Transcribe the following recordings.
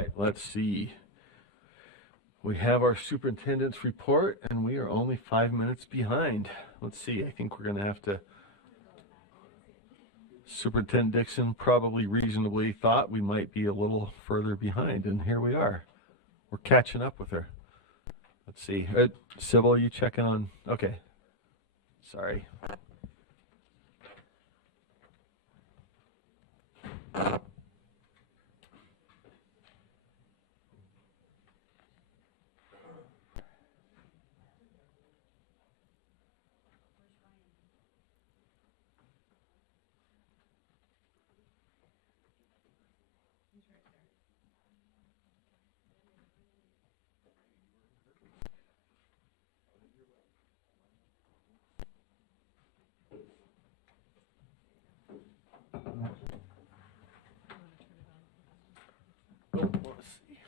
right, let's see. We have our superintendent's report, and we are only 5 minutes behind. Let's see, I think we're going to have to. Superintendent Dixon probably reasonably thought we might be a little further behind, and here we are. We're catching up with her. Let's see. Sybil, are you checking on? Okay. Sorry. Oh, let's see.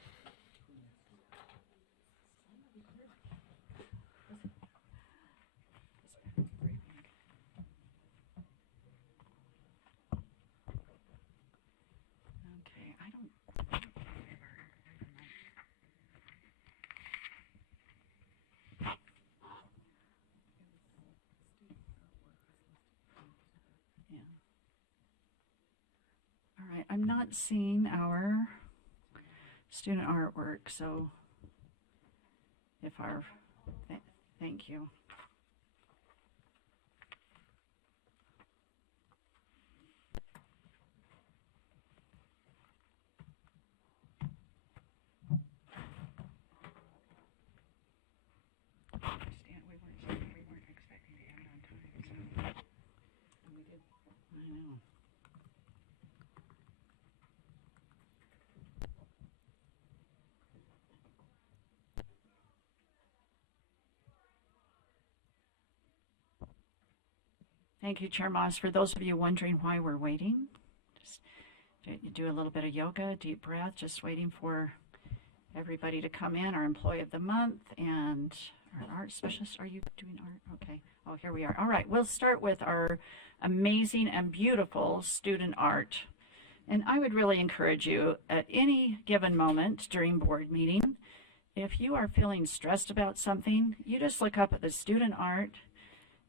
Okay, I don't. Yeah. All right, I'm not seeing our student artwork, so if our, thank you. We weren't expecting to end on time, so. And we did. I know. Thank you, Chair Moss. For those of you wondering why we're waiting, just do a little bit of yoga, deep breath, just waiting for everybody to come in, our employee of the month and our art specialist. Are you doing art? Okay. Oh, here we are. All right. We'll start with our amazing and beautiful student art. And I would really encourage you at any given moment during board meeting, if you are feeling stressed about something, you just look up at the student art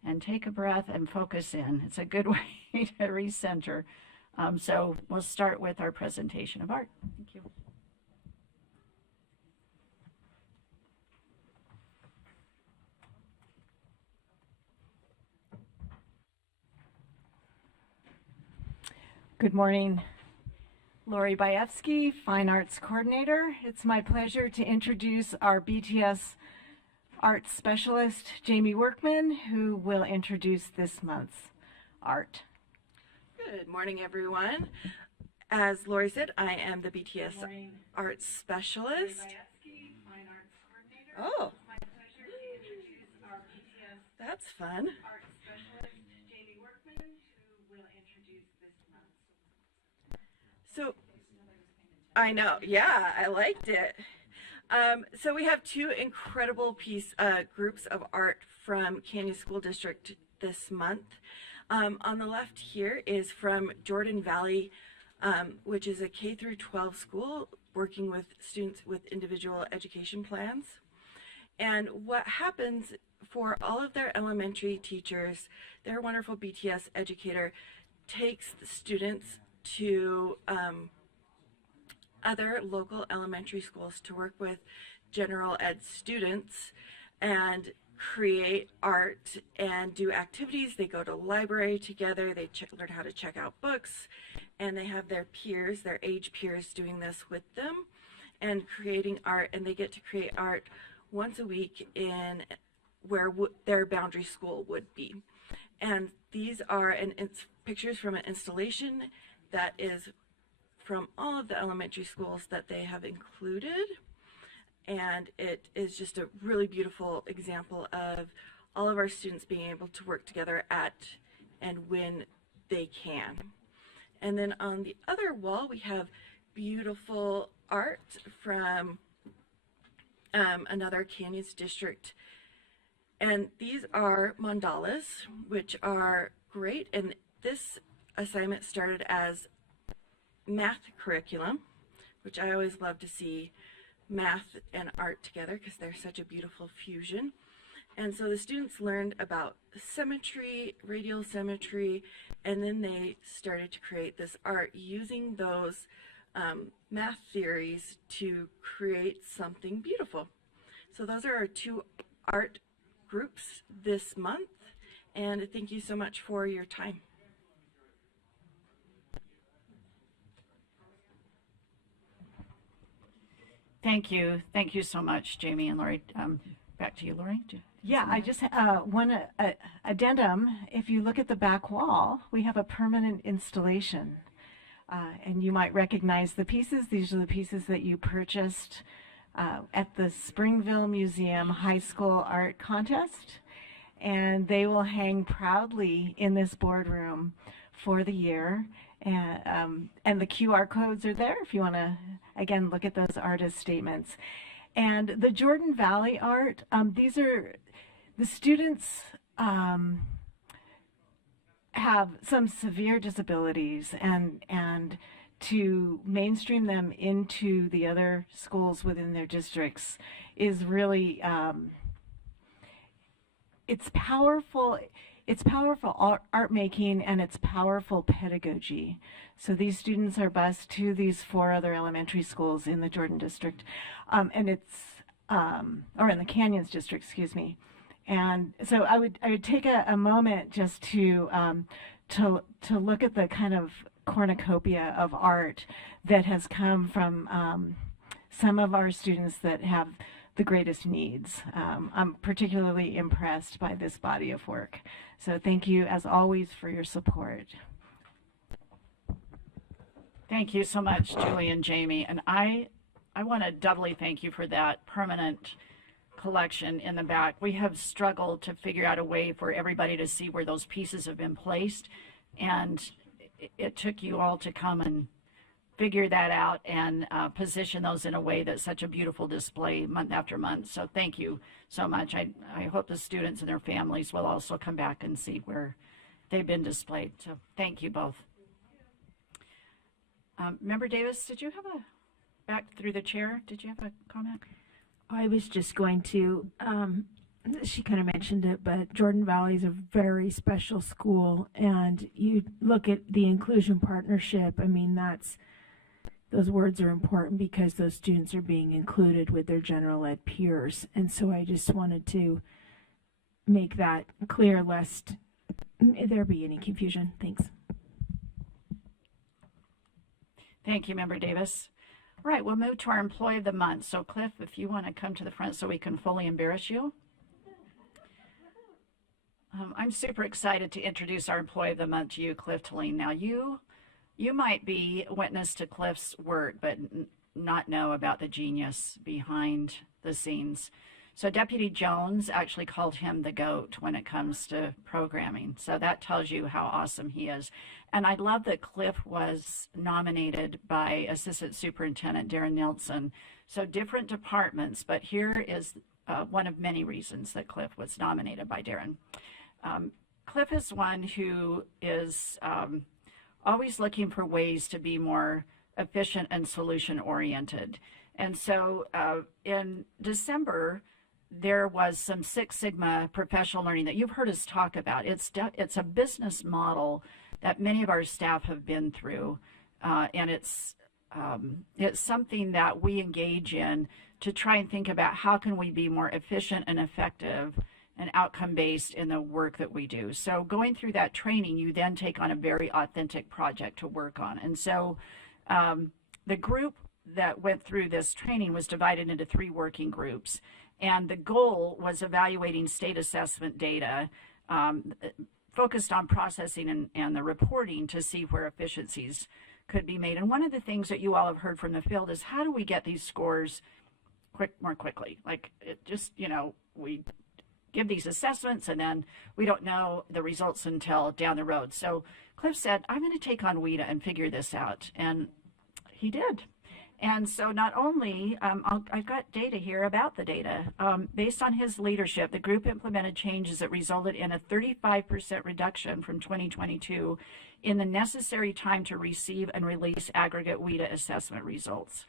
and take a breath and focus in. It's a good way to recenter. So we'll start with our presentation of art. Thank you. Good morning. Lori Bajewski, Fine Arts Coordinator. It's my pleasure to introduce our BTS Art Specialist, Jamie Workman, who will introduce this month's art. Good morning, everyone. As Lori said, I am the BTS Art Specialist. Fine Arts Coordinator. Oh, It's my pleasure to introduce our BTS that's fun. Art Specialist, Jamie Workman, who will introduce this month's. So, I know, yeah, I liked it. So we have two incredible groups of art from Canyon School District this month. On the left here is from Jordan Valley, which is a K through 12 school working with students with individual education plans. And what happens for all of their elementary teachers, their wonderful BTS educator takes the students to other local elementary schools to work with general ed students and create art and do activities. They go to the library together, they learn how to check out books, and they have their peers, their age peers, doing this with them and creating art, and they get to create art once a week in where their boundary school would be. And these are pictures from an installation that is from all of the elementary schools that they have included. And it is just a really beautiful example of all of our students being able to work together at and when they can. And then on the other wall, we have beautiful art from another Canyons district. And these are mandalas, which are great. And this assignment started as math curriculum which I always love to see math and art together because they're such a beautiful fusion. And so the students learned about symmetry, radial symmetry, and then they started to create this art using those math theories to create something beautiful. So those are our 2 art groups this month, and thank you so much for your time. Thank you. Thank you so much, Jamie and Lori. Back to you, Lori. Yeah, I just want to addendum. If you look at the back wall, we have a permanent installation. And you might recognize the pieces. These are the pieces that you purchased at the Springville Museum High School Art Contest. And they will hang proudly in this boardroom for the year. And the QR codes are there if you want to, again, look at those artist statements. And the Jordan Valley art, these are the students have some severe disabilities, and to mainstream them into the other schools within their districts is really it's powerful. It's powerful art making, and it's powerful pedagogy. So these students are bused to these 4 other elementary schools in the Jordan district, and it's or in the Canyons district, excuse me. And so I would take a moment just to look at the kind of cornucopia of art that has come from some of our students that have the greatest needs. I'm particularly impressed by this body of work. So thank you, as always, for your support. Thank you so much, Julie and Jamie. And I want to doubly thank you for that permanent collection in the back. We have struggled to figure out a way for everybody to see where those pieces have been placed. And it took you all to come and figure that out and position those in a way that's such a beautiful display month after month. So thank you so much. I hope the students and their families will also come back and see where they've been displayed. So thank you both. Member Davis, did you have back through the chair, did you have a comment? I was just going to, she kind of mentioned it, but Jordan Valley is a very special school, and you look at the inclusion partnership, I mean, those words are important because those students are being included with their general ed peers. And so I just wanted to make that clear lest there be any confusion. Thanks. Thank you, Member Davis. All right, we'll move to our Employee of the Month. So Cliff, if you want to come to the front so we can fully embarrass you. I'm super excited to introduce our Employee of the Month to you, Cliff Tallene. Now, you might be witness to Cliff's work, but not know about the genius behind the scenes. So Deputy Jones actually called him the GOAT when it comes to programming. So that tells you how awesome he is. And I love that Cliff was nominated by Assistant Superintendent Darren Nielsen. So different departments, but here is one of many reasons that Cliff was nominated by Darren. Cliff is one who is always looking for ways to be more efficient and solution oriented. And so in December, there was some Six Sigma professional learning that you've heard us talk about. It's a business model that many of our staff have been through, and it's something that we engage in to try and think about how can we be more efficient and effective and outcome-based in the work that we do. So going through that training, you then take on a very authentic project to work on. And so the group that went through this training was divided into 3 working groups. And the goal was evaluating state assessment data focused on processing and the reporting to see where efficiencies could be made. And one of the things that you all have heard from the field is how do we get these scores more quickly? Like it just, we give these assessments and then we don't know the results until down the road. So Cliff said, I'm going to take on WIDA and figure this out. And he did. And so not only, I've got data here about the data. Based on his leadership, the group implemented changes that resulted in a 35% reduction from 2022 in the necessary time to receive and release aggregate WIDA assessment results.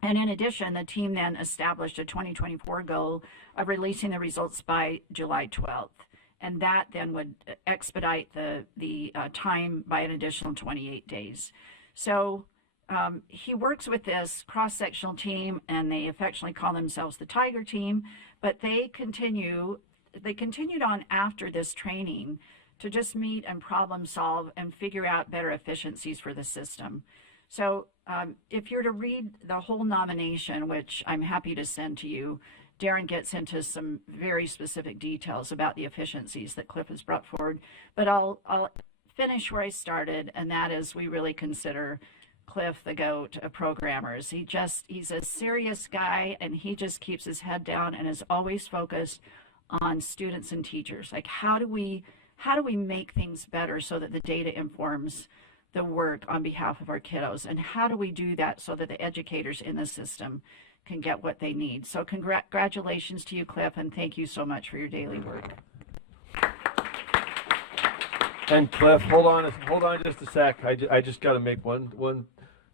And in addition, the team then established a 2024 goal of releasing the results by July 12th. And that then would expedite the time by an additional 28 days. So he works with this cross-sectional team, and they affectionately call themselves the Tiger Team, but they continued on after this training to just meet and problem solve and figure out better efficiencies for the system. So if you're to read the whole nomination, which I'm happy to send to you, Darren gets into some very specific details about the efficiencies that Cliff has brought forward. But I'll finish where I started, and that is we really consider Cliff the GOAT of programmers. He's a serious guy, and he just keeps his head down and is always focused on students and teachers. Like, how do we make things better so that the data informs the work on behalf of our kiddos? And how do we do that so that the educators in the system can get what they need? So congratulations to you, Cliff, and thank you so much for your daily work. And Cliff, hold on just a sec. I just got to make one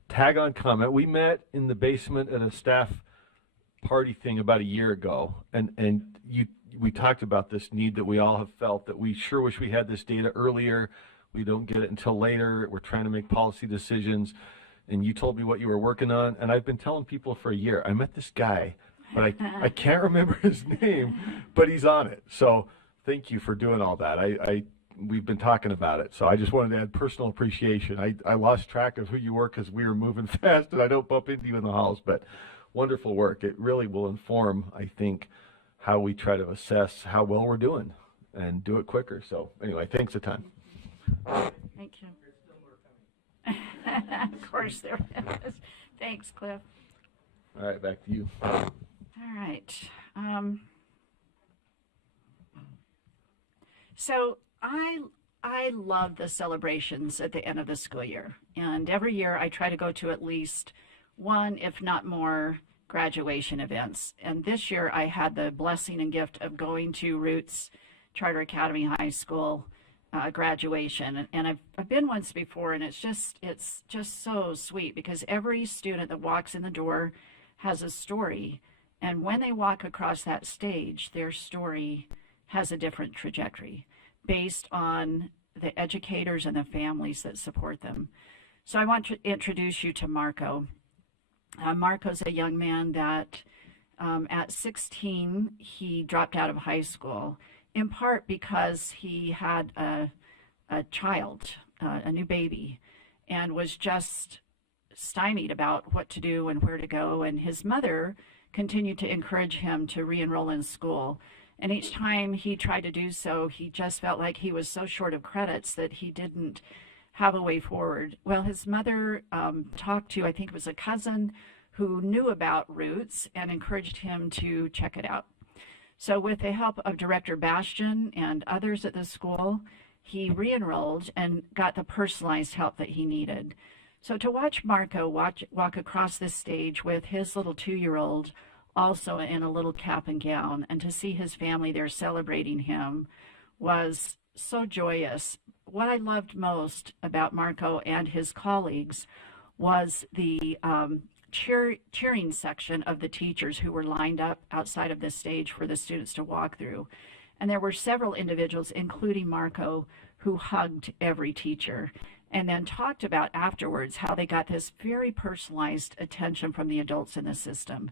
tag on comment. We met in the basement at a staff party thing about a year ago, and we talked about this need that we all have felt, that we sure wish we had this data earlier. We don't get it until later. We're trying to make policy decisions. And you told me what you were working on, and I've been telling people for a year. I met this guy, but I can't remember his name, but he's on it. So thank you for doing all that. We've been talking about it, so I just wanted to add personal appreciation. I lost track of who you were because we were moving fast, and I don't bump into you in the halls, but wonderful work. It really will inform, I think, how we try to assess how well we're doing and do it quicker. So anyway, thanks a ton. Thank you. Of course there is. Thanks, Cliff. All right, back to you. All right. So I love the celebrations at the end of the school year. And every year I try to go to at least one, if not more, graduation events. And this year I had the blessing and gift of going to Roots Charter Academy High School graduation, and I've been once before, and it's just so sweet because every student that walks in the door has a story, and when they walk across that stage, their story has a different trajectory based on the educators and the families that support them. So I want to introduce you to Marco. Marco's a young man that at 16 he dropped out of high school, in part because he had a child, a new baby, and was just stymied about what to do and where to go. And his mother continued to encourage him to re-enroll in school. And each time he tried to do so, he just felt like he was so short of credits that he didn't have a way forward. Well, his mother talked to, I think it was a cousin who knew about Roots and encouraged him to check it out. So with the help of Director Bastian and others at the school, he re-enrolled and got the personalized help that he needed. So to watch Marco walk across this stage with his little 2-year-old also in a little cap and gown, and to see his family there celebrating him was so joyous. What I loved most about Marco and his colleagues was the cheering section of the teachers who were lined up outside of the stage for the students to walk through. And there were several individuals, including Marco, who hugged every teacher and then talked about afterwards how they got this very personalized attention from the adults in the system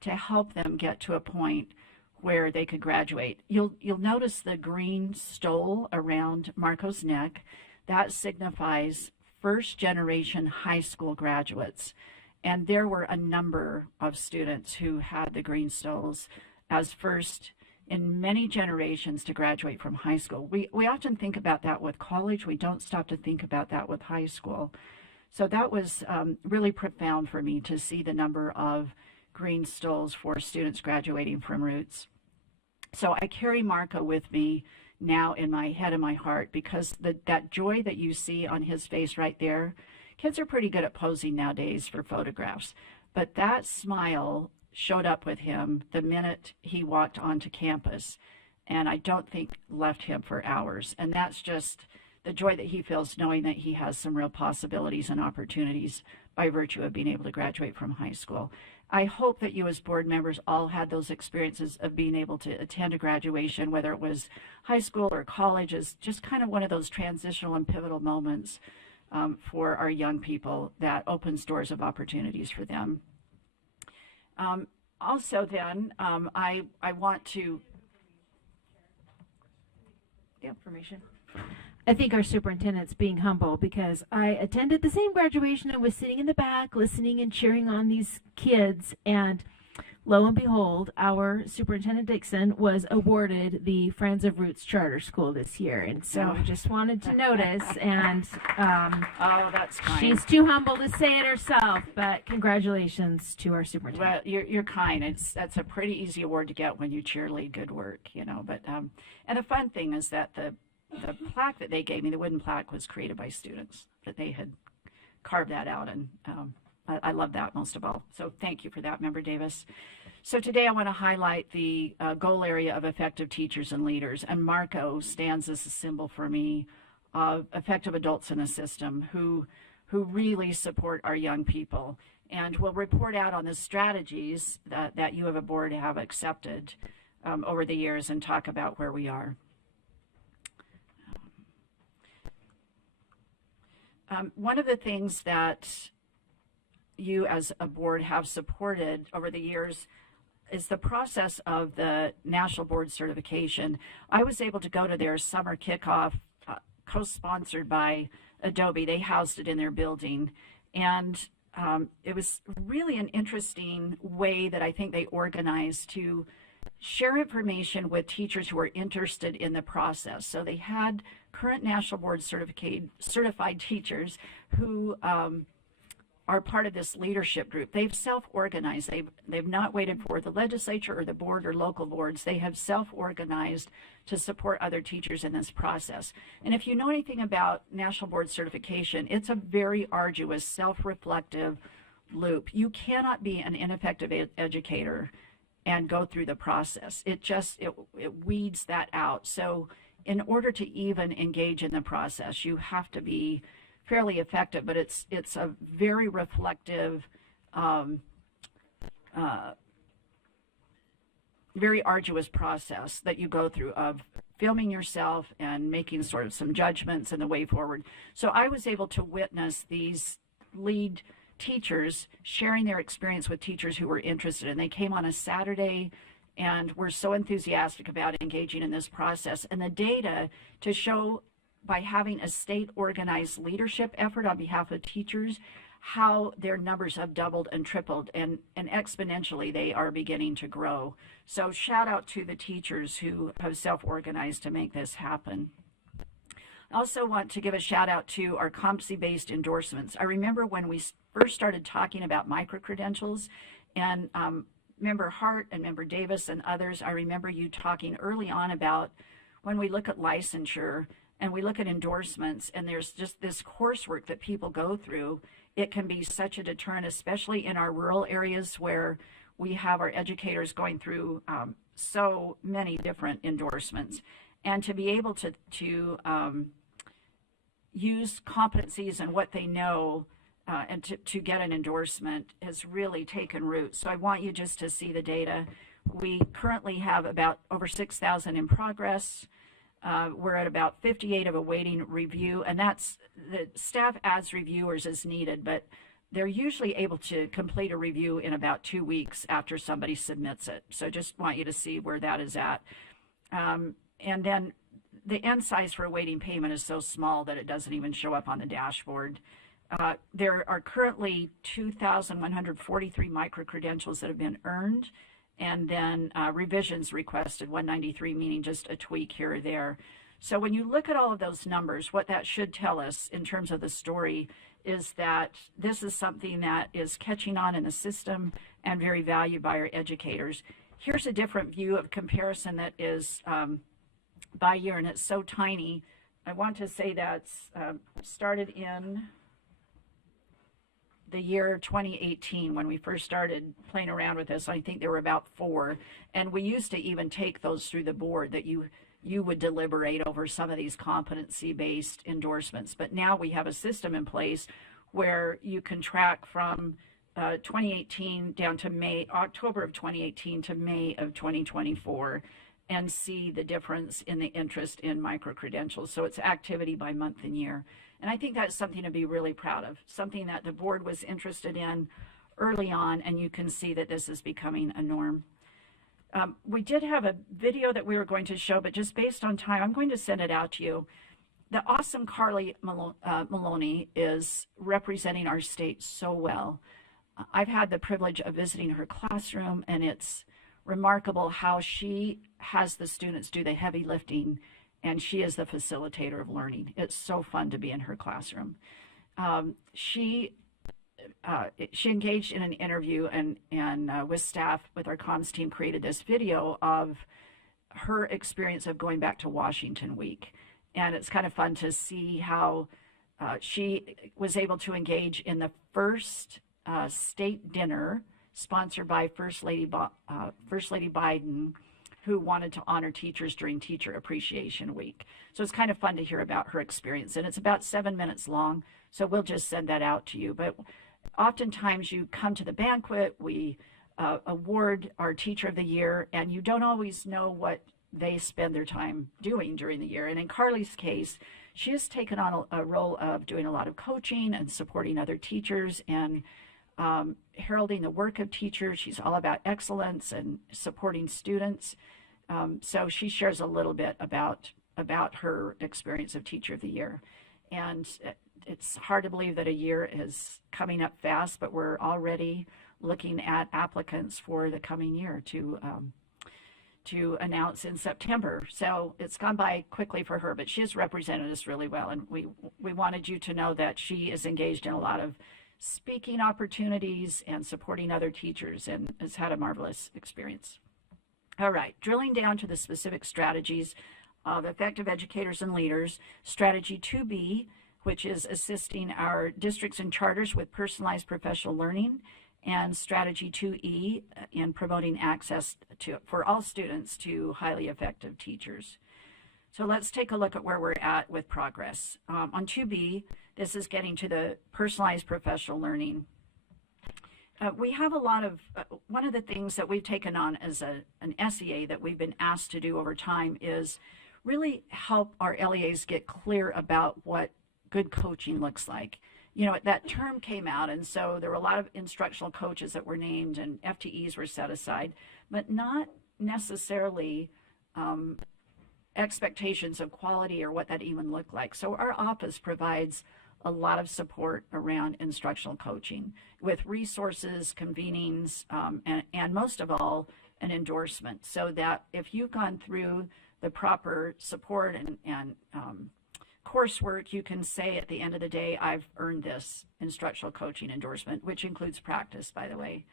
to help them get to a point where they could graduate. You'll notice the green stole around Marco's neck. That signifies first-generation high school graduates. And there were a number of students who had the green stoles as first in many generations to graduate from high school. We often think about that with college. We don't stop to think about that with high school. So that was really profound for me to see the number of green stoles for students graduating from Roots. So I carry Marco with me now in my head and my heart, because that joy that you see on his face right there, kids are pretty good at posing nowadays for photographs, but that smile showed up with him the minute he walked onto campus, and I don't think left him for hours. And that's just the joy that he feels knowing that he has some real possibilities and opportunities by virtue of being able to graduate from high school. I hope that you as board members all had those experiences of being able to attend a graduation, whether it was high school or college, is just kind of one of those transitional and pivotal moments for our young people that opens doors of opportunities for them. Also then, I want to... The information. I think our superintendent's being humble because I attended the same graduation and was sitting in the back listening and cheering on these kids, and lo and behold, our Superintendent Dixon was awarded the Friends of Roots Charter School this year, and so just wanted to notice, and oh, that's kind. She's too humble to say it herself, but congratulations to our superintendent. Well, you're kind. That's a pretty easy award to get when you cheerlead good work, but and the fun thing is that the plaque that they gave me, the wooden plaque, was created by students, that they had carved that out, and I love that most of all. So thank you for that, Member Davis. So today I want to highlight the goal area of effective teachers and leaders, and Marco stands as a symbol for me of effective adults in the system who really support our young people and will report out on the strategies that you as a board have accepted over the years and talk about where we are. One of the things that you as a board have supported over the years is the process of the National Board Certification. I was able to go to their summer kickoff, co-sponsored by Adobe. They housed it in their building, and it was really an interesting way that I think they organized to share information with teachers who are interested in the process. So they had current National Board certified teachers who are part of this leadership group. They've self-organized. They've not waited for the legislature or the board or local boards. They have self-organized to support other teachers in this process. And if you know anything about National Board Certification, it's a very arduous, self-reflective loop. You cannot be an ineffective educator and go through the process. It weeds that out. So in order to even engage in the process, you have to be fairly effective, but it's a very reflective, very arduous process that you go through of filming yourself and making sort of some judgments and the way forward. So I was able to witness these lead teachers sharing their experience with teachers who were interested, and they came on a Saturday and were so enthusiastic about engaging in this process. And the data to show by having a state organized leadership effort on behalf of teachers, how their numbers have doubled and tripled, and exponentially they are beginning to grow. So shout out to the teachers who have self-organized to make this happen. I also want to give a shout out to our competency-based endorsements. I remember when we first started talking about micro-credentials, and Member Hart and Member Davis and others, I remember you talking early on about when we look at licensure and we look at endorsements, and there's just this coursework that people go through, it can be such a deterrent, especially in our rural areas where we have our educators going through so many different endorsements. And to be able to use competencies and what they know and to get an endorsement has really taken root. So I want you just to see the data. We currently have about over 6,000 in progress. We're at about 58 of awaiting review, and that's the staff adds reviewers as needed, but they're usually able to complete a review in about 2 weeks after somebody submits it. So just want you to see where that is at. And then the end size for awaiting payment is so small that it doesn't even show up on the dashboard. There are currently 2,143 micro-credentials that have been earned, and then revisions requested, 193, meaning just a tweak here or there. So when you look at all of those numbers, what that should tell us in terms of the story is that this is something that is catching on in the system and very valued by our educators. Here's a different view of comparison that is by year, and it's so tiny. I want to say that's started in the year 2018, when we first started playing around with this, I think there were about 4. And we used to even take those through the board that you would deliberate over some of these competency-based endorsements. But now we have a system in place where you can track from 2018 down to October of 2018 to May of 2024, and see the difference in the interest in micro-credentials. So it's activity by month and year. And I think that's something to be really proud of, something that the board was interested in early on, and you can see that this is becoming a norm. We did have a video that we were going to show, but just based on time, I'm going to send it out to you. The awesome Carly Maloney is representing our state so well. I've had the privilege of visiting her classroom, and it's remarkable how she has the students do the heavy lifting, and she is the facilitator of learning. It's so fun to be in her classroom. She engaged in an interview and with staff, with our comms team, created this video of her experience of going back to Washington Week. And it's kind of fun to see how she was able to engage in the first state dinner sponsored by First Lady Biden, who wanted to honor teachers during Teacher Appreciation Week. So it's kind of fun to hear about her experience. And it's about 7 minutes long, so we'll just send that out to you. But oftentimes you come to the banquet, we award our Teacher of the Year, and you don't always know what they spend their time doing during the year. And in Carly's case, she has taken on a role of doing a lot of coaching and supporting other teachers and heralding the work of teachers. She's all about excellence and supporting students. So she shares a little bit about her experience of Teacher of the Year. And it's hard to believe that a year is coming up fast, but we're already looking at applicants for the coming year to announce in September. So it's gone by quickly for her, but she has represented us really well. And we wanted you to know that she is engaged in a lot of speaking opportunities and supporting other teachers, and has had a marvelous experience. All right, drilling down to the specific strategies of effective educators and leaders. Strategy 2B, which is assisting our districts and charters with personalized professional learning, and strategy 2E in promoting access for all students to highly effective teachers. So let's take a look at where we're at with progress. On 2B, this is getting to the personalized professional learning. We have a lot of, one of the things that we've taken on as an SEA that we've been asked to do over time is really help our LEAs get clear about what good coaching looks like. You know, that term came out, and so there were a lot of instructional coaches that were named and FTEs were set aside, but not necessarily expectations of quality or what that even looked like. So our office provides a lot of support around instructional coaching with resources, convenings, and most of all, an endorsement, so that if you've gone through the proper support and coursework, you can say at the end of the day, I've earned this instructional coaching endorsement, which includes practice, by the way.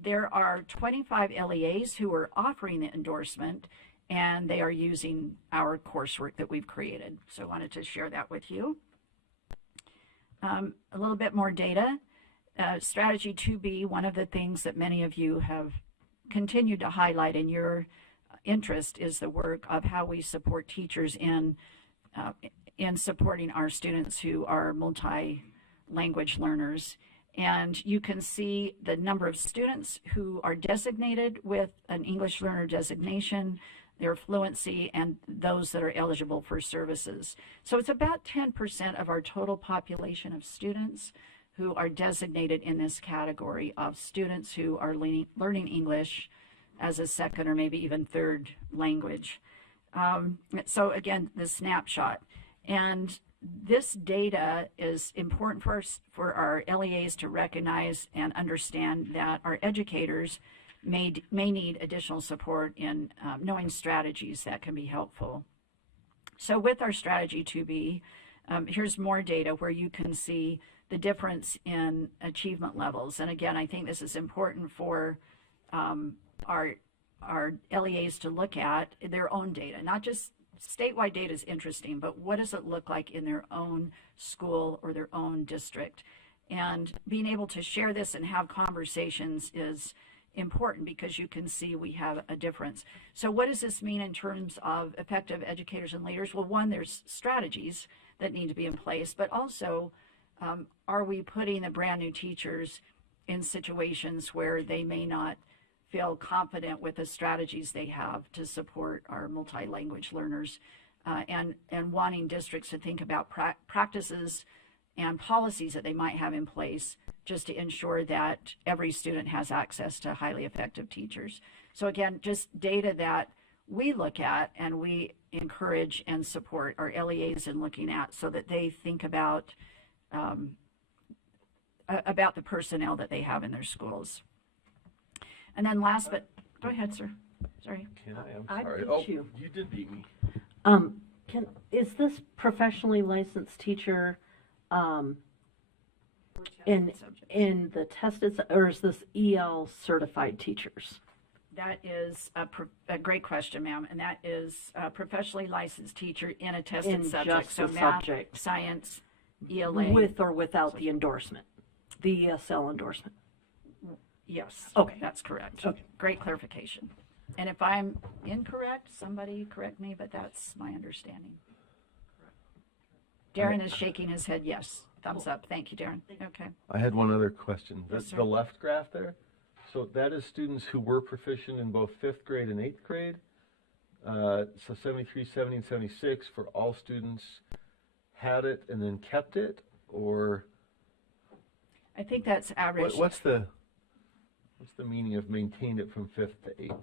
There are 25 LEAs who are offering the endorsement, and they are using our coursework that we've created. So I wanted to share that with you. A little bit more data. Strategy 2B, one of the things that many of you have continued to highlight in your interest is the work of how we support teachers in supporting our students who are multi-language learners. And you can see the number of students who are designated with an English learner designation, their fluency, and those that are eligible for services. So it's about 10% of our total population of students who are designated in this category of students who are learning English as a second or maybe even third language. So again, the snapshot. And this data is important for our LEAs to recognize and understand that our educators may need additional support in knowing strategies that can be helpful. So with our strategy 2B, here's more data where you can see the difference in achievement levels. And again, I think this is important for our LEAs to look at their own data. Not just statewide data is interesting, but what does it look like in their own school or their own district? And being able to share this and have conversations is important because you can see we have a difference. So what does this mean in terms of effective educators and leaders? Well, one, there's strategies that need to be in place, but also are we putting the brand new teachers in situations where they may not feel confident with the strategies they have to support our multi-language learners, and wanting districts to think about practices and policies that they might have in place just to ensure that every student has access to highly effective teachers. So again, just data that we look at and we encourage and support our LEAs in looking at so that they think about the personnel that they have in their schools. And then last, but go ahead, sir. Sorry. Can I? I I'm sorry. beat Oh, you. you did beat me. Is this professionally licensed teacher in the tested, or is this EL certified teachers? That is a great question, ma'am, and that is a professionally licensed teacher in a tested In subject. just So the math, subject. science, ELA. With or without the endorsement, the ESL endorsement? Yes. Okay. That's correct. Okay. Great clarification. And if I'm incorrect, somebody correct me, but that's my understanding. Darren is shaking his head yes. Thumbs up. Thank you, Darren. Okay. I had one other question. Yes, sir. The left graph there, so that is students who were proficient in both 5th grade and 8th grade. So 73, 70, and 76 for all students had it and then kept it, or I think that's average. what's the meaning of maintained it from 5th to 8th?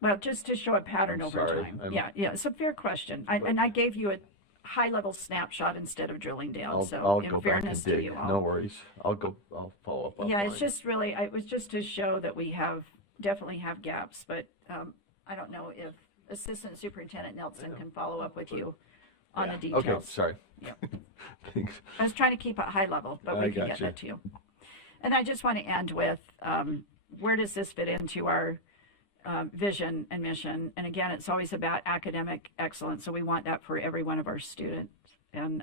Well, just to show a pattern I'm over sorry. time. Yeah, it's a fair question. And I gave you a high-level snapshot instead of drilling down. So I'll in go back and fairness to dig. you all. No worries. I'll follow up. Yeah, it's offline. just really, it was just to show that we definitely have gaps, but I don't know if Assistant Superintendent Nelson can follow up with you on the Yeah. details. Okay, sorry. Yep. Thanks. I was trying to keep it high level, but we I can get gotcha. that to you. And I just want to end with, where does this fit into our vision and mission? And again, it's always about academic excellence, so we want that for every one of our students. And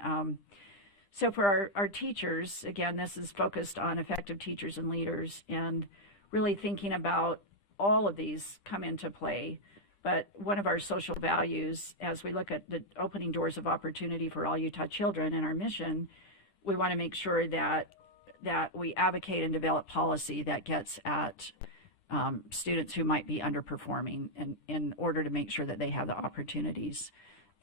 so for our teachers, again, this is focused on effective teachers and leaders and really thinking about all of these come into play. But one of our social values, as we look at the opening doors of opportunity for all Utah children and our mission, we want to make sure that we advocate and develop policy that gets at students who might be underperforming in order to make sure that they have the opportunities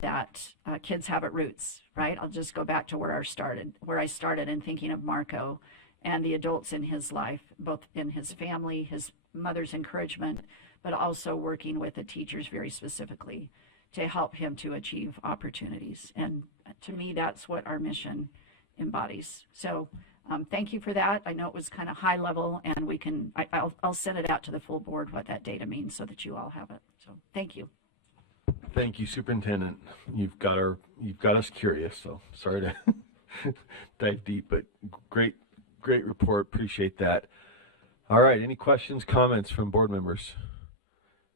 that kids have at Roots, right? I'll just go back to where I started in thinking of Marco and the adults in his life, both in his family, his mother's encouragement, but also working with the teachers very specifically to help him to achieve opportunities. And to me, that's what our mission embodies. So thank you for that. I know it was kind of high level, and I'll send it out to the full board what that data means so that you all have it. So thank you. Thank you, Superintendent. You've got us curious. So sorry to dive deep, but great report. Appreciate that. All right. Any questions, comments from board members?